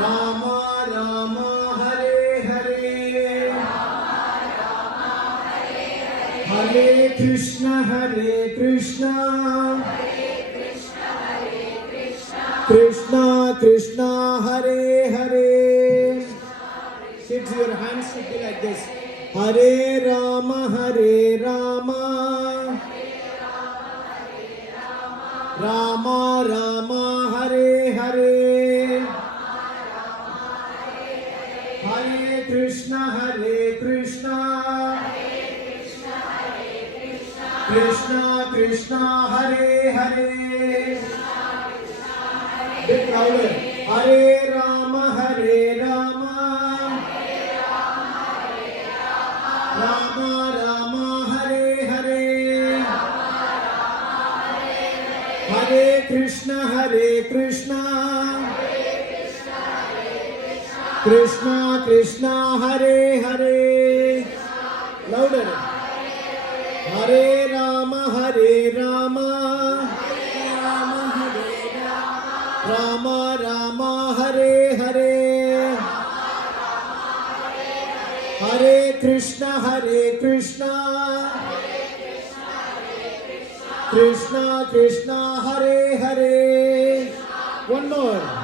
Rama Rama Hare Hare, Hare Krishna Krishna Krishna Hare Hare. Kids, your hands should be like this. Hare Rama Rama Rama Hare Hare, Hare Krishna Krishna Krishna Hare Hare. Bit louder. Hare Rama Rama Rama Hare Hare, Hare Krishna Krishna Hare Hare. Louder. Hare Rama Rama Rama Hare Hare, Hare Krishna Krishna Krishna Hare Hare. One more.